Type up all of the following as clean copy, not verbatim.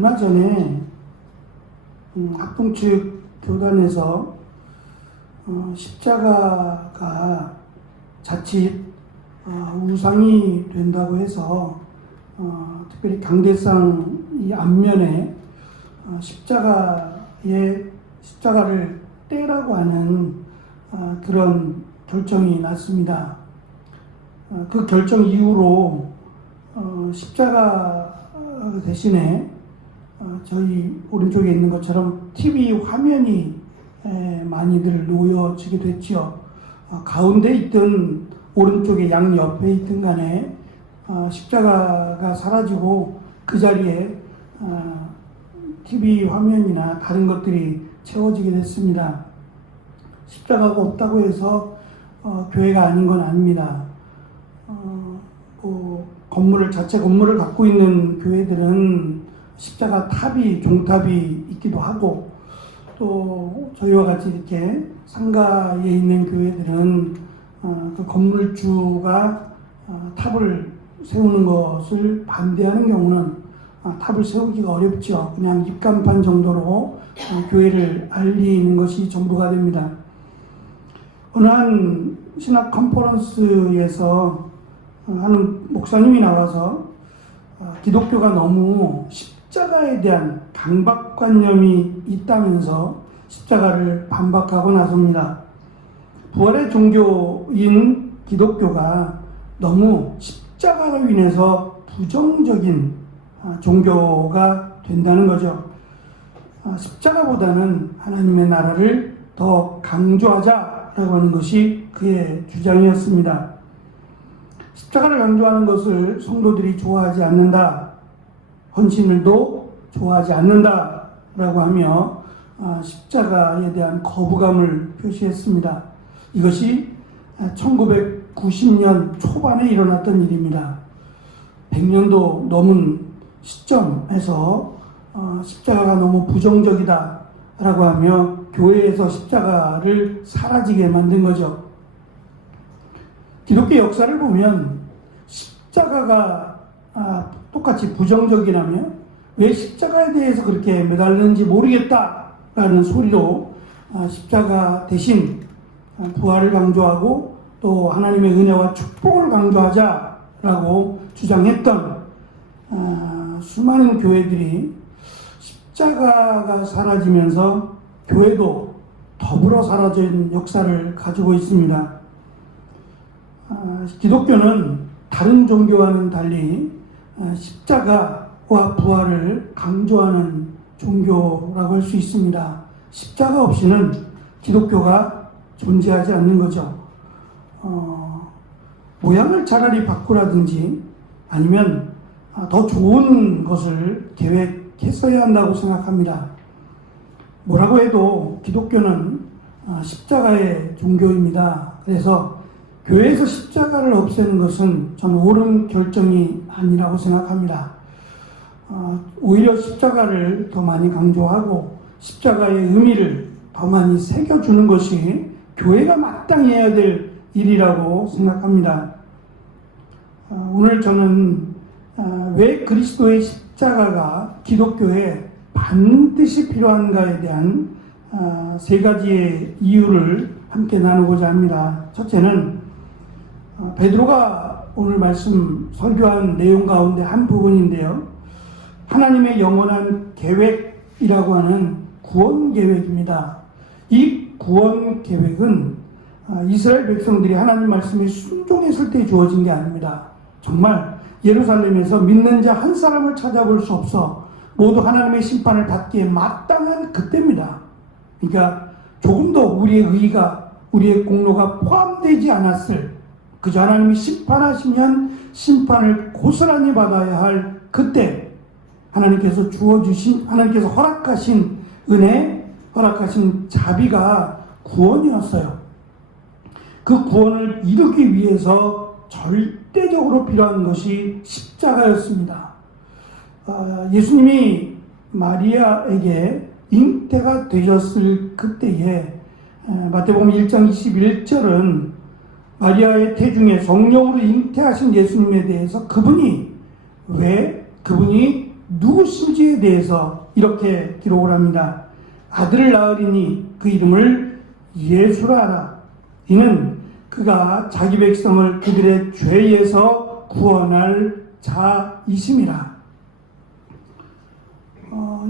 얼마 전에 학동 측 교단에서 십자가가 자칫 우상이 된다고 해서 특별히 강대상 이 앞면에 십자가를 떼라고 하는 그런 결정이 났습니다. 그 결정 이후로 십자가 대신에 저희 오른쪽에 있는 것처럼 TV 화면이 많이들 놓여지게 됐지요. 가운데 있든 오른쪽에 양옆에 있든 간에 십자가가 사라지고 그 자리에 TV 화면이나 다른 것들이 채워지게 됐습니다. 십자가가 없다고 해서 교회가 아닌 건 아닙니다. 자체 건물을 갖고 있는 교회들은 십자가 탑이, 종탑이 있기도 하고, 또 저희와 같이 이렇게 상가에 있는 교회들은 그 건물주가 탑을 세우는 것을 반대하는 경우는 탑을 세우기가 어렵죠. 그냥 입간판 정도로 교회를 알리는 것이 전부가 됩니다. 어느 한 신학 컨퍼런스에서 하는 목사님이 나와서 기독교가 너무 십자가에 대한 강박관념이 있다면서 십자가를 반박하고 나섭니다. 부활의 종교인 기독교가 너무 십자가로 인해서 부정적인 종교가 된다는 거죠. 십자가보다는 하나님의 나라를 더 강조하자라고 하는 것이 그의 주장이었습니다. 십자가를 강조하는 것을 성도들이 좋아하지 않는다, 헌신을도 좋아하지 않는다라고 하며 십자가에 대한 거부감을 표시했습니다. 이것이 1990년 초반에 일어났던 일입니다. 100년도 넘은 시점에서 십자가가 너무 부정적이다라고 하며 교회에서 십자가를 사라지게 만든 거죠. 기독교 역사를 보면 십자가가 똑같이 부정적이라면 왜 십자가에 대해서 그렇게 매달리는지 모르겠다라는 소리로 십자가 대신 부활을 강조하고 또 하나님의 은혜와 축복을 강조하자라고 주장했던 수많은 교회들이 십자가가 사라지면서 교회도 더불어 사라진 역사를 가지고 있습니다. 기독교는 다른 종교와는 달리 십자가와 부활을 강조하는 종교라고 할 수 있습니다. 십자가 없이는 기독교가 존재하지 않는 거죠. 모양을 차라리 바꾸라든지 아니면 더 좋은 것을 계획했어야 한다고 생각합니다. 뭐라고 해도 기독교는 십자가의 종교입니다. 그래서 교회에서 십자가를 없애는 것은 저는 옳은 결정이 아니라고 생각합니다. 오히려 십자가를 더 많이 강조하고 십자가의 의미를 더 많이 새겨주는 것이 교회가 마땅히 해야 될 일이라고 생각합니다. 오늘 저는 왜 그리스도의 십자가가 기독교에 반드시 필요한가에 대한 세 가지의 이유를 함께 나누고자 합니다. 첫째는 베드로가 오늘 말씀 설교한 내용 가운데 한 부분인데요. 하나님의 영원한 계획이라고 하는 구원 계획입니다. 이 구원 계획은 이스라엘 백성들이 하나님 말씀에 순종했을 때 주어진 게 아닙니다. 정말 예루살렘에서 믿는 자 한 사람을 찾아볼 수 없어 모두 하나님의 심판을 받기에 마땅한 그때입니다. 그러니까 조금도 우리의 의의가, 우리의 공로가 포함되지 않았을, 그저 하나님이 심판하시면 심판을 고스란히 받아야 할 그때 하나님께서 하나님께서 허락하신 은혜, 허락하신 자비가 구원이었어요. 그 구원을 이루기 위해서 절대적으로 필요한 것이 십자가였습니다. 예수님이 마리아에게 잉태가 되셨을 그때에 마태복음 1장 21절은 마리아의 태중에 성령으로 잉태하신 예수님에 대해서 그분이 누구신지에 대해서 이렇게 기록을 합니다. 아들을 낳으리니 그 이름을 예수라 하라. 이는 그가 자기 백성을 그들의 죄에서 구원할 자이심이라.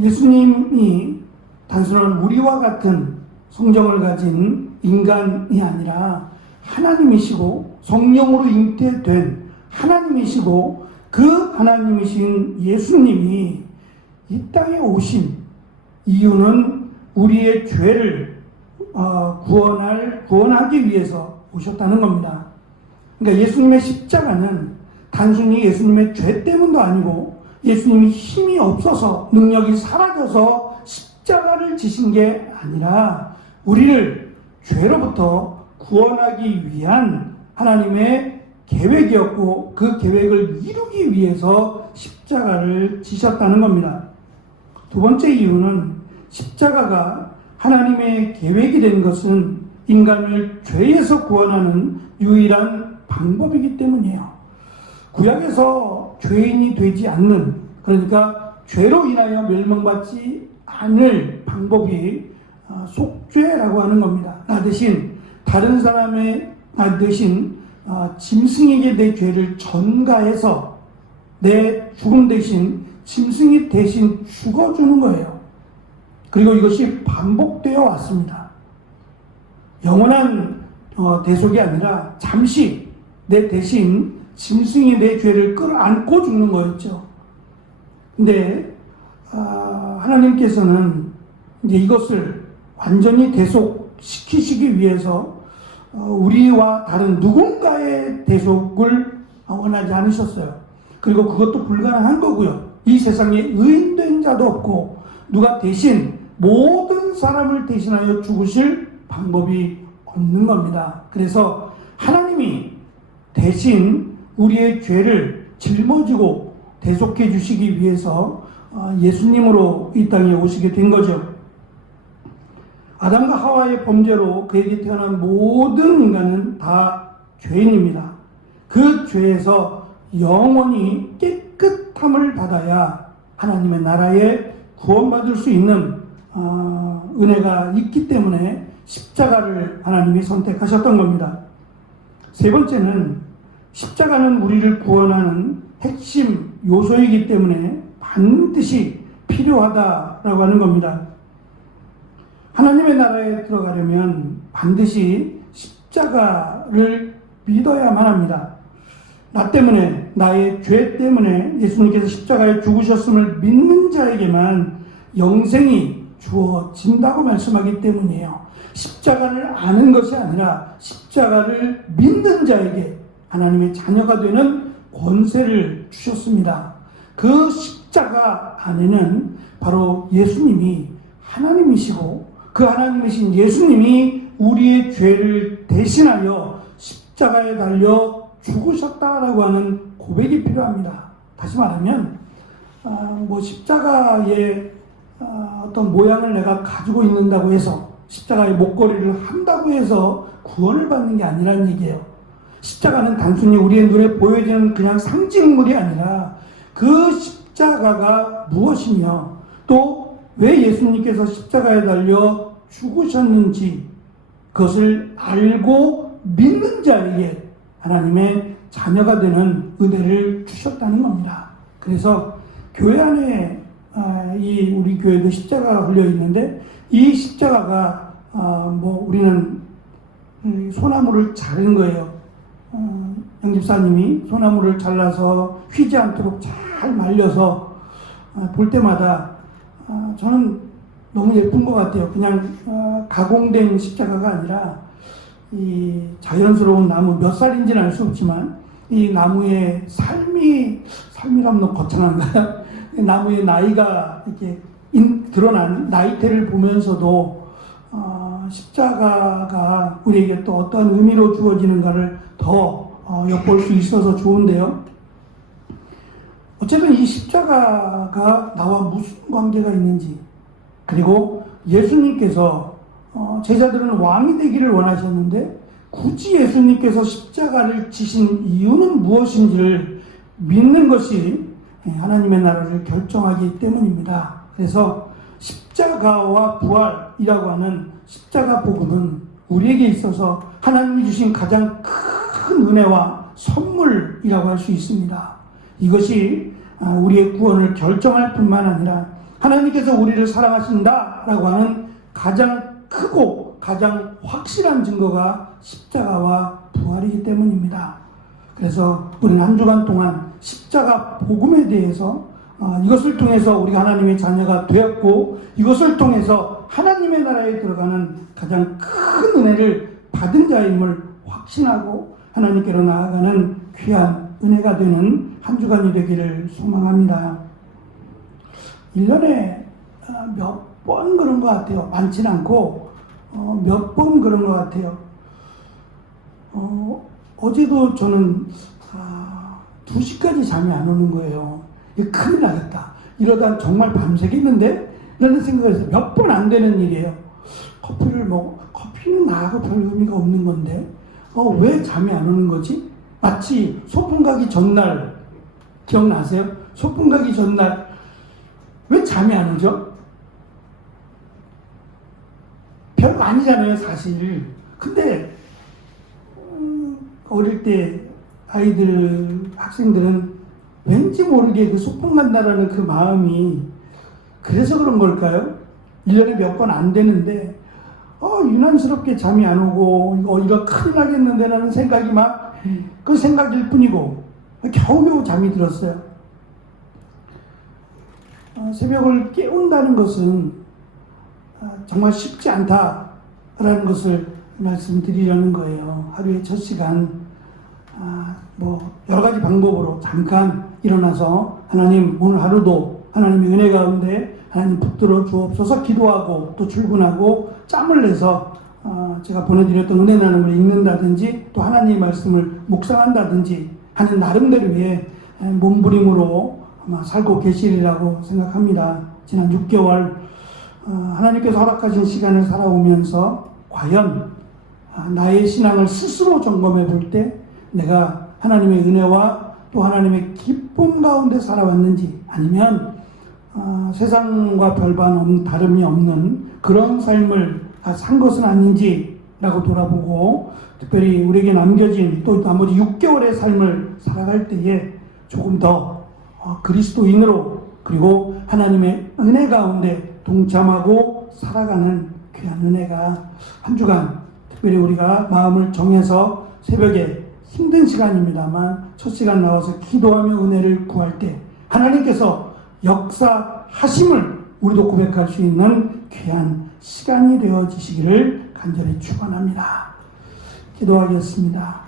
예수님이 단순한 우리와 같은 성정을 가진 인간이 아니라 하나님이시고 성령으로 잉태된 하나님이시고 그 하나님이신 예수님이 이 땅에 오신 이유는 우리의 죄를 구원하기 위해서 오셨다는 겁니다. 그러니까 예수님의 십자가는 단순히 예수님의 죄 때문도 아니고 예수님이 힘이 없어서 능력이 사라져서 십자가를 지신 게 아니라 우리를 죄로부터 구원하기 위한 하나님의 계획이었고 그 계획을 이루기 위해서 십자가를 지셨다는 겁니다. 두 번째 이유는 십자가가 하나님의 계획이 된 것은 인간을 죄에서 구원하는 유일한 방법이기 때문이에요. 구약에서 죄인이 되지 않는, 그러니까 죄로 인하여 멸망받지 않을 방법이 속죄라고 하는 겁니다. 나 대신 다른 사람의 나 대신 짐승에게 내 죄를 전가해서 내 죽음 대신 짐승이 대신 죽어주는 거예요. 그리고 이것이 반복되어 왔습니다. 영원한 대속이 아니라 잠시 내 대신 짐승이 내 죄를 끌어안고 죽는 거였죠. 근데 하나님께서는 이제 이것을 완전히 대속시키시기 위해서 우리와 다른 누군가의 대속을 원하지 않으셨어요. 그리고 그것도 불가능한 거고요. 이 세상에 의인된 자도 없고 누가 대신 모든 사람을 대신하여 죽으실 방법이 없는 겁니다. 그래서 하나님이 대신 우리의 죄를 짊어지고 대속해 주시기 위해서 예수님으로 이 땅에 오시게 된 거죠. 아담과 하와의 범죄로 그에게 태어난 모든 인간은 다 죄인입니다. 그 죄에서 영원히 깨끗함을 받아야 하나님의 나라에 구원받을 수 있는 은혜가 있기 때문에 십자가를 하나님이 선택하셨던 겁니다. 세 번째는 십자가는 우리를 구원하는 핵심 요소이기 때문에 반드시 필요하다라고 하는 겁니다. 하나님의 나라에 들어가려면 반드시 십자가를 믿어야만 합니다. 나 때문에, 나의 죄 때문에 예수님께서 십자가에 죽으셨음을 믿는 자에게만 영생이 주어진다고 말씀하기 때문이에요. 십자가를 아는 것이 아니라 십자가를 믿는 자에게 하나님의 자녀가 되는 권세를 주셨습니다. 그 십자가 안에는 바로 예수님이 하나님이시고 그 하나님이신 예수님이 우리의 죄를 대신하여 십자가에 달려 죽으셨다라고 하는 고백이 필요합니다. 다시 말하면 십자가의 어떤 모양을 내가 가지고 있는다고 해서 십자가의 목걸이를 한다고 해서 구원을 받는 게 아니라는 얘기예요. 십자가는 단순히 우리의 눈에 보여지는 그냥 상징물이 아니라 그 십자가가 무엇이며 또 왜 예수님께서 십자가에 달려 죽으셨는지 그것을 알고 믿는 자에게 하나님의 자녀가 되는 은혜를 주셨다는 겁니다. 그래서 교회 안에 우리 교회도 십자가가 걸려 있는데 이 십자가가 우리는 소나무를 자른 거예요. 영집사님이 소나무를 잘라서 휘지 않도록 잘 말려서 볼 때마다 저는 너무 예쁜 것 같아요. 그냥 가공된 십자가가 아니라 이 자연스러운 나무, 몇 살인지는 알 수 없지만 이 나무의 삶이라면 너무 거창한가요? 나무의 나이가 이렇게 드러난 나이테를 보면서도 십자가가 우리에게 또 어떤 의미로 주어지는가를 더 엿볼 수 있어서 좋은데요. 어쨌든 이 십자가가 나와 무슨 관계가 있는지, 그리고 예수님께서 제자들은 왕이 되기를 원하셨는데 굳이 예수님께서 십자가를 지신 이유는 무엇인지를 믿는 것이 하나님의 나라를 결정하기 때문입니다. 그래서 십자가와 부활이라고 하는 십자가 복음은 우리에게 있어서 하나님이 주신 가장 큰 은혜와 선물이라고 할 수 있습니다. 이것이 우리의 구원을 결정할 뿐만 아니라 하나님께서 우리를 사랑하신다라고 하는 가장 크고 가장 확실한 증거가 십자가와 부활이기 때문입니다. 그래서 우리는 한 주간 동안 십자가 복음에 대해서 이것을 통해서 우리가 하나님의 자녀가 되었고 이것을 통해서 하나님의 나라에 들어가는 가장 큰 은혜를 받은 자임을 확신하고 하나님께로 나아가는 귀한 은혜가 되는 한 주간이 되기를 소망합니다. 1년에 몇 번 그런 것 같아요. 많지는 않고 몇 번 그런 것 같아요. 어제도 저는 2시까지 잠이 안 오는 거예요. 이거 큰일 나겠다. 이러다 정말 밤새겠는데? 라는 생각을 했어요. 몇 번 안 되는 일이에요. 커피는 나하고 별 의미가 없는 건데 왜 잠이 안 오는 거지? 마치 소풍 가기 전날 기억나세요? 소풍 가기 전날 왜 잠이 안 오죠? 별거 아니잖아요, 사실. 근데 어릴 때 아이들, 학생들은 왠지 모르게 그 소풍 간다라는 그 마음이 그래서 그런 걸까요? 1년에 몇 번 안 되는데 유난스럽게 잠이 안 오고 이거 큰일 나겠는데 라는 생각이 막 그 생각일 뿐이고 겨우겨우 잠이 들었어요. 새벽을 깨운다는 것은 정말 쉽지 않다라는 것을 말씀드리려는 거예요. 하루의 첫 시간 여러 가지 방법으로 잠깐 일어나서 하나님 오늘 하루도 하나님의 은혜 가운데 하나님 붙들어 주옵소서 기도하고 또 출근하고 짬을 내서 제가 보내드렸던 은혜 나눔을 읽는다든지 또 하나님의 말씀을 묵상한다든지 하는 나름대로의 몸부림으로 아마 살고 계시리라고 생각합니다. 지난 6개월 하나님께서 허락하신 시간을 살아오면서 과연 나의 신앙을 스스로 점검해 볼 때 내가 하나님의 은혜와 또 하나님의 기쁨 가운데 살아왔는지 아니면 세상과 별반 다름이 없는 그런 삶을 산 것은 아닌지라고 돌아보고 특별히 우리에게 남겨진 또 나머지 6개월의 삶을 살아갈 때에 조금 더 그리스도인으로 그리고 하나님의 은혜 가운데 동참하고 살아가는 귀한 은혜가 한 주간 특별히 우리가 마음을 정해서 새벽에 힘든 시간입니다만 첫 시간 나와서 기도하며 은혜를 구할 때 하나님께서 역사하심을 우리도 고백할 수 있는 귀한 시간이 되어지시기를 간절히 축원합니다. 기도하겠습니다.